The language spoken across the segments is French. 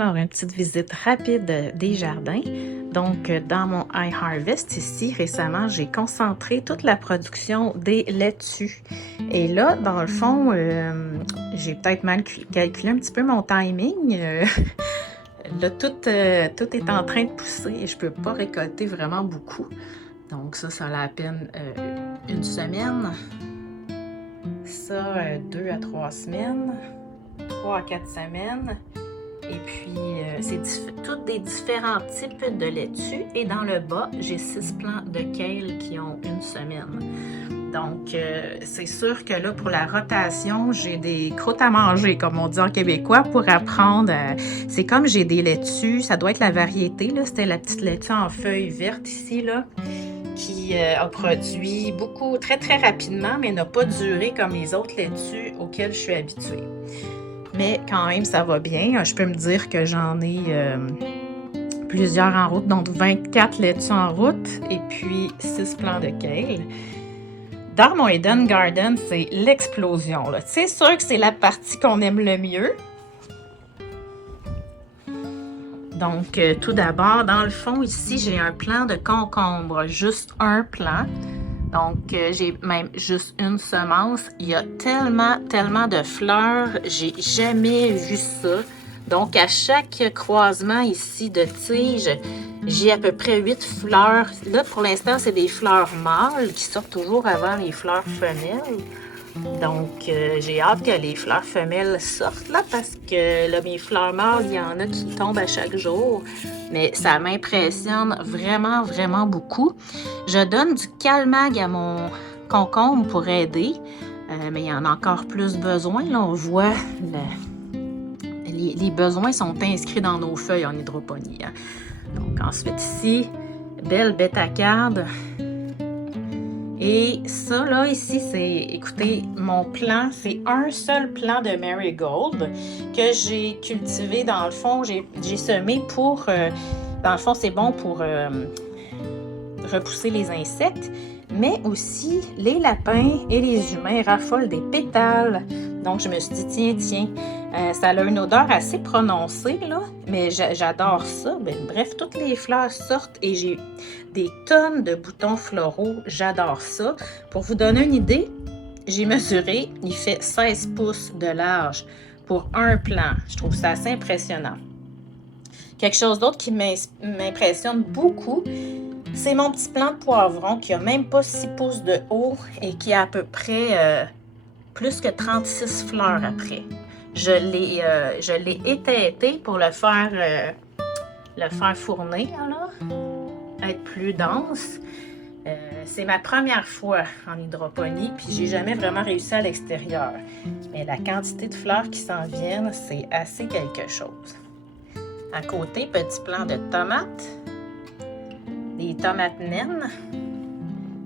Alors, une petite visite rapide des jardins. Donc, dans mon iHarvest ici, récemment, j'ai concentré toute la production des laitues. Et là, dans le fond, j'ai peut-être mal calculé un petit peu mon timing. Là, tout est en train de pousser et je peux pas récolter vraiment beaucoup. Donc, ça a à peine une semaine. Ça, 2 à 3 semaines. 3 à 4 semaines. Et puis, c'est tous des différents types de laitue. Et dans le bas, j'ai 6 plants de kale qui ont une semaine. Donc, c'est sûr que là, pour la rotation, j'ai des croûtes à manger, comme on dit en québécois, pour apprendre. C'est comme j'ai des laitues, ça doit être la variété, là. C'était la petite laitue en feuilles vertes ici, là, qui a produit beaucoup, très, très rapidement, mais n'a pas duré comme les autres laitues auxquelles je suis habituée. Mais quand même, ça va bien. Je peux me dire que j'en ai plusieurs en route, donc 24 laitues en route et puis 6 plants de kale. Dans mon Eden Garden, c'est l'explosion. C'est sûr que c'est la partie qu'on aime le mieux. Donc, tout d'abord, dans le fond, ici, j'ai un plant de concombre, juste un plant. Donc, j'ai même juste une semence. Il y a tellement, tellement de fleurs. J'ai jamais vu ça. Donc, à chaque croisement ici de tiges, j'ai à peu près 8 fleurs. Là, pour l'instant, c'est des fleurs mâles qui sortent toujours avant les fleurs femelles. Donc, j'ai hâte que les fleurs femelles sortent là parce que là, mes fleurs mâles, il y en a qui tombent à chaque jour. Mais ça m'impressionne vraiment, vraiment beaucoup. Je donne du Calmag à mon concombre pour aider, mais il y en a encore plus besoin. Là, on voit les besoins sont inscrits dans nos feuilles en hydroponie. Hein. Donc, ensuite ici, belle bétacarde. Et ça, là, ici, c'est, écoutez, mon plant, c'est un seul plant de marigold que j'ai cultivé, dans le fond, j'ai semé pour, dans le fond, c'est bon pour repousser les insectes, mais aussi les lapins et les humains raffolent des pétales. Donc, je me suis dit, tiens, ça a une odeur assez prononcée, là, mais j'adore ça. Bref, toutes les fleurs sortent et j'ai des tonnes de boutons floraux. J'adore ça. Pour vous donner une idée, j'ai mesuré, il fait 16 pouces de large pour un plant. Je trouve ça assez impressionnant. Quelque chose d'autre qui m'impressionne beaucoup, c'est mon petit plant de poivron qui a même pas 6 pouces de haut et qui a à peu près plus que 36 fleurs après. Je l'ai étêté pour le faire fourner, là, être plus dense. C'est ma première fois en hydroponie, puis j'ai jamais vraiment réussi à l'extérieur. Mais la quantité de fleurs qui s'en viennent, c'est assez quelque chose. À côté, petit plant de tomates, des tomates naines.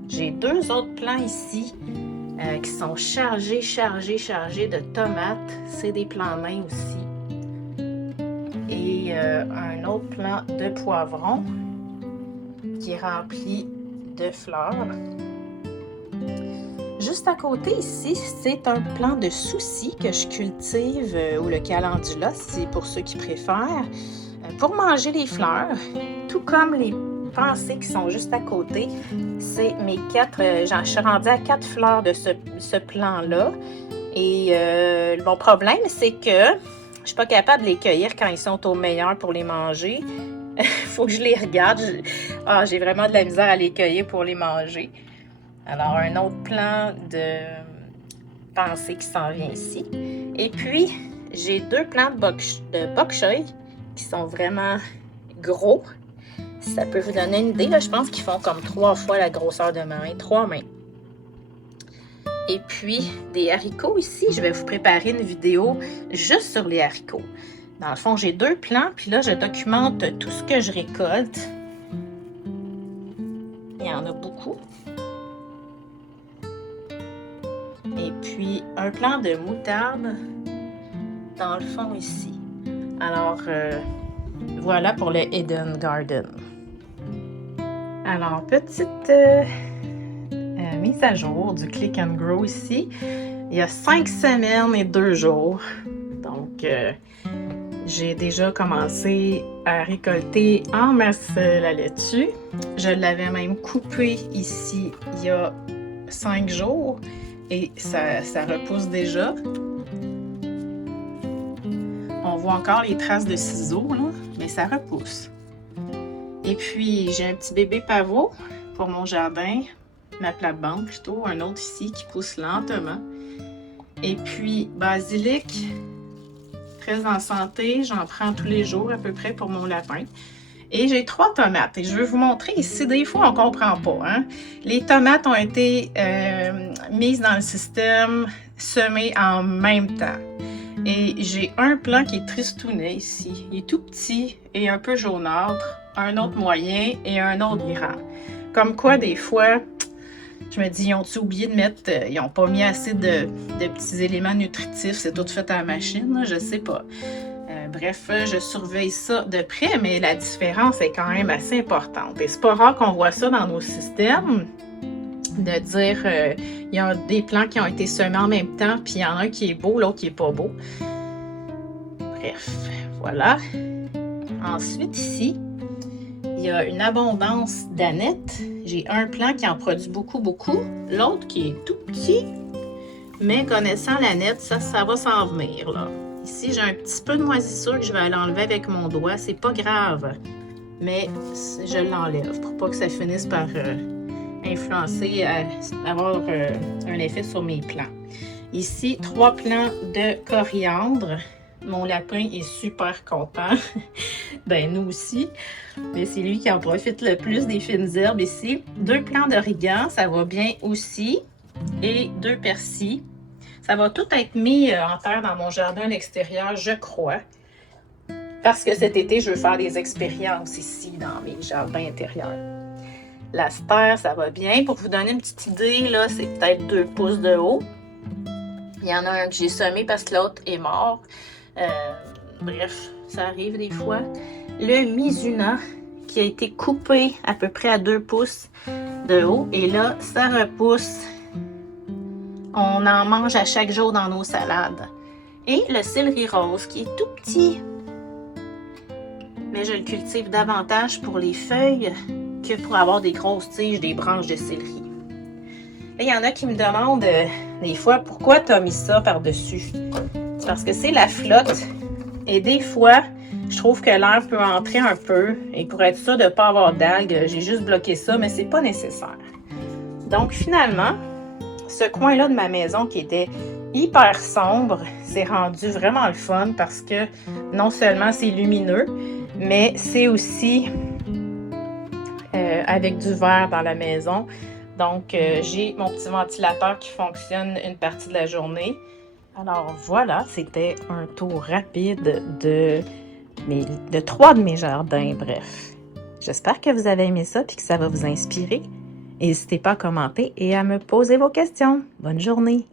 J'ai 2 autres plants ici qui sont chargés de tomates. C'est des plants nains aussi. Et un autre plant de poivron qui est rempli de fleurs. Juste à côté ici, c'est un plant de souci que je cultive, ou le calendula, c'est pour ceux qui préfèrent, pour manger les fleurs, tout comme les pensées qui sont juste à côté. C'est mes 4, je suis rendue à 4 fleurs de ce plant-là. Et mon problème, c'est que je suis pas capable de les cueillir quand ils sont au meilleur pour les manger. Il faut que je les regarde. J'ai vraiment de la misère à les cueillir pour les manger. Alors, un autre plant de pensée qui s'en vient ici. Et puis, j'ai 2 plants de bok choy qui sont vraiment gros. Ça peut vous donner une idée. Là, je pense qu'ils font comme 3 fois la grosseur de ma main. 3 mains. Et puis, des haricots ici. Je vais vous préparer une vidéo juste sur les haricots. Dans le fond, j'ai 2 plants. Puis là, je documente tout ce que je récolte. Il y en a beaucoup. Et puis, un plant de moutarde dans le fond ici. Alors, voilà pour le Eden Garden. Alors, petite mise à jour du Click and Grow ici. Il y a 5 semaines et 2 jours. Donc, J'ai déjà commencé à récolter en masse la laitue. Je l'avais même coupée ici il y a 5 jours et ça repousse déjà. On voit encore les traces de ciseaux, là, mais ça repousse. Et puis, j'ai un petit bébé pavot pour mon jardin, ma plate-bande plutôt, un autre ici qui pousse lentement. Et puis, basilic, très en santé, j'en prends tous les jours à peu près pour mon lapin. Et j'ai 3 tomates. Et je veux vous montrer ici, des fois on ne comprend pas. Hein? Les tomates ont été mises dans le système, semées en même temps. Et j'ai un plant qui est tristounet ici. Il est tout petit et un peu jaunâtre, un autre moyen et un autre grand. Comme quoi, des fois, je me dis, ils ont-ils oublié de mettre, ils n'ont pas mis assez de petits éléments nutritifs, c'est tout fait à la machine, je sais pas. Bref, je surveille ça de près, mais la différence est quand même assez importante. Et c'est pas rare qu'on voit ça dans nos systèmes, de dire, il y a des plants qui ont été semés en même temps, puis il y en a un qui est beau, l'autre qui est pas beau. Bref, voilà. Ensuite, ici, il y a une abondance d'anettes. J'ai un plant qui en produit beaucoup, l'autre qui est tout petit, mais connaissant l'aneth, ça va s'en venir, là. Ici, j'ai un petit peu de moisissure que je vais aller enlever avec mon doigt. C'est pas grave, mais je l'enlève pour pas que ça finisse par influencer, avoir un effet sur mes plants. Ici, 3 plants de coriandre. Mon lapin est super content. Ben, nous aussi. Mais c'est lui qui en profite le plus des fines herbes ici. 2 plants d'origan, ça va bien aussi. Et 2 persils. Ça va tout être mis en terre dans mon jardin à l'extérieur, je crois. Parce que cet été, je veux faire des expériences ici dans mes jardins intérieurs. L'astère, ça va bien. Pour vous donner une petite idée, là, c'est peut-être 2 pouces de haut. Il y en a un que j'ai semé parce que l'autre est mort. Bref, ça arrive des fois. Le Mizuna qui a été coupé à peu près à 2 pouces de haut. Et là, ça repousse. On en mange à chaque jour dans nos salades. Et le céleri rose qui est tout petit. Mais je le cultive davantage pour les feuilles que pour avoir des grosses tiges, des branches de céleri. Là, il y en a qui me demandent des fois pourquoi tu as mis ça par-dessus. C'est parce que c'est la flotte. Et des fois, je trouve que l'air peut entrer un peu. Et pour être sûr de ne pas avoir d'algues, j'ai juste bloqué ça, mais c'est pas nécessaire. Donc finalement, ce coin-là de ma maison qui était hyper sombre, c'est rendu vraiment le fun parce que non seulement c'est lumineux, mais c'est aussi avec du verre dans la maison. Donc, j'ai mon petit ventilateur qui fonctionne une partie de la journée. Alors voilà, c'était un tour rapide de 3 de mes jardins, bref. J'espère que vous avez aimé ça et que ça va vous inspirer. N'hésitez pas à commenter et à me poser vos questions. Bonne journée!